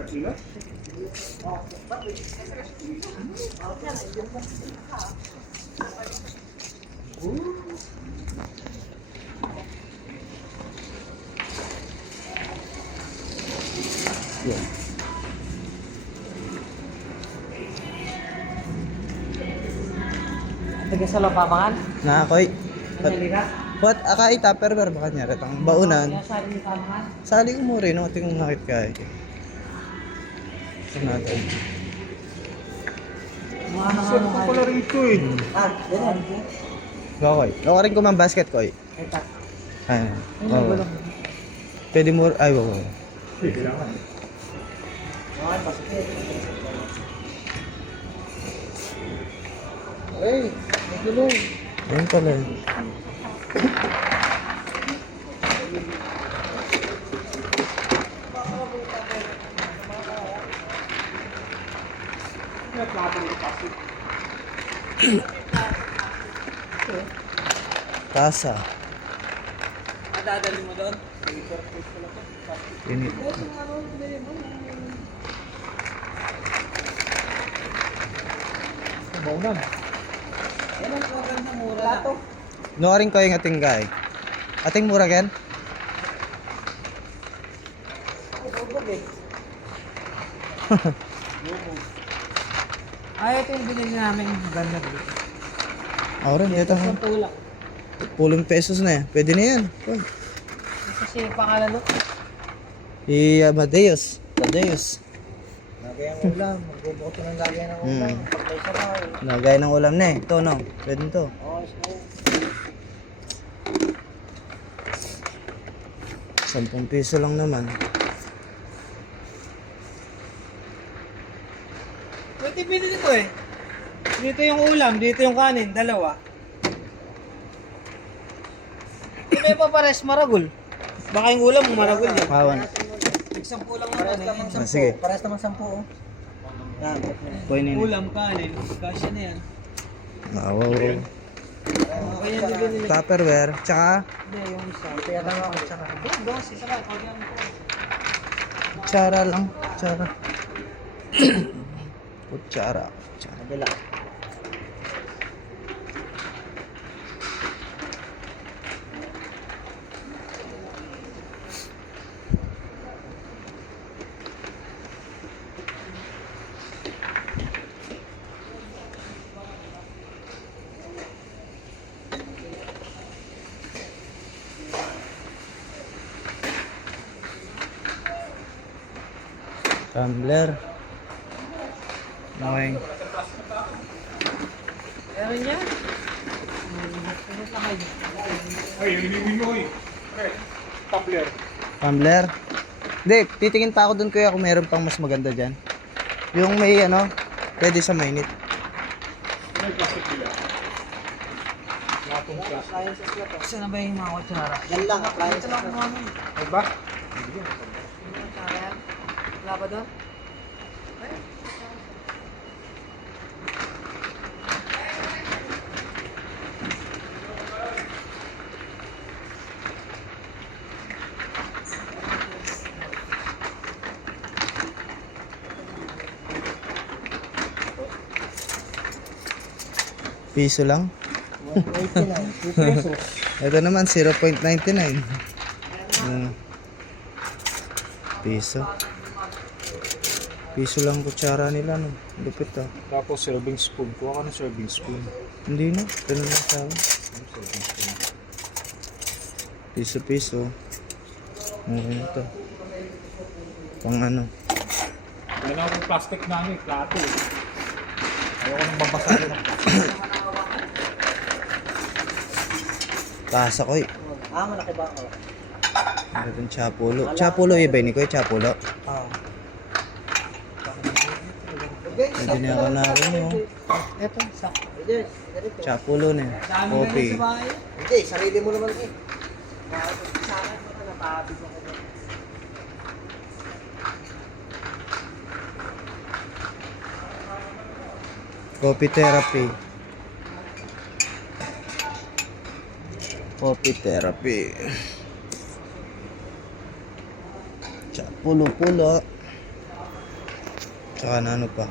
Yan. Taga sa lapabangan? Nakakoy. Nalira? What? Akai tupperware baka niya retang baunan. Kaya sa rin lapabangan? Sali ko mo rin, no? Tingong nakit ka eh. Ito natin. Mga nangano kayo. rito eh. Ah, ganyan. Gakoy. Gakoy rin ko man basket ko eh. Ito. Ayan. Ayun, Oo. gulong. Pwede mo, ay wag. Kailangan. Okay, basket. Ay, magulong. Ayun pala eh. Tasa. Madadali mo doon? Init. Baunan. Yan ang program na mura. Lato. No rin ko yung ating guy. Ating mura ken? Bubog eh. Ay, ito yung binili namin maganda dito. Ako rin, ito. Ang tulak. Pulong pesos na eh. Pwede na yan. Uy. Kasi yung pangalan no? Amadeus. Amadeus. Lagay ang ulam. Magbubuko ng lagay ng ulam. Pag may sabaw. Nagay ng ulam na eh. Ito no. Pwede to. Oh, so. 10 piso lang naman. Pwede binili ko eh. Dito yung ulam, dito yung kanin, dalawa. May pa pares maragul. Baka yung ulam mo maragul yan. Kawan. Sampu lang naman eh. Ah, sige. Pares naman 10 oh. Yan. Kunin. Ulam, kanin, kasya na yan. Wow. Okay yan din nila. Tupperware. Tsaka Hindi, yung isa. Kaya lang ako tsaka. Dos, isa lang. Kaya mo ko. kutsara lang. Kutsara. Kutsara. Kutsara. Kabila. Tumbler. Okay. Meron yan. Ay, iniwin mo eh. Okay. Tumbler. Tumbler. Hindi, titingin pa ako dun kuya kung meron pang mas maganda dyan. Yung may ano, pwede sa mainit. May plastic nila. Latong plastic. Appliances na to. Saan na ba yung mga kutsara? Yan lang, appliances na to. Ay ba? Wala ba doon? Piso lang. 189, 2 pesos. Ito naman 0.99. Piso. Piso lang kutsara nila no. Lupit ah. Tapos serving spoon. Kuha ka ng serving spoon. Hindi na. Ganun lang sa akin. Serving spoon. Piso-piso. Okay na to. Pang ano. Yan ako ng plastic na ano eh. Plato eh. Ayoko nang babasagin ng plastic. Tasa ko eh. Malaki ba ako? Ito yung chapulo. Chapulo iba ni ko chapulo. Oo. Pwede na ako na rin yung Ito, sakto. chapulo na yun. Coffee. Hindi, sarili mo naman eh. Sa akin mo na napabig ako. Coffee therapy. Coffee therapy. Chapulo-pulo. Tsaka na ano pa.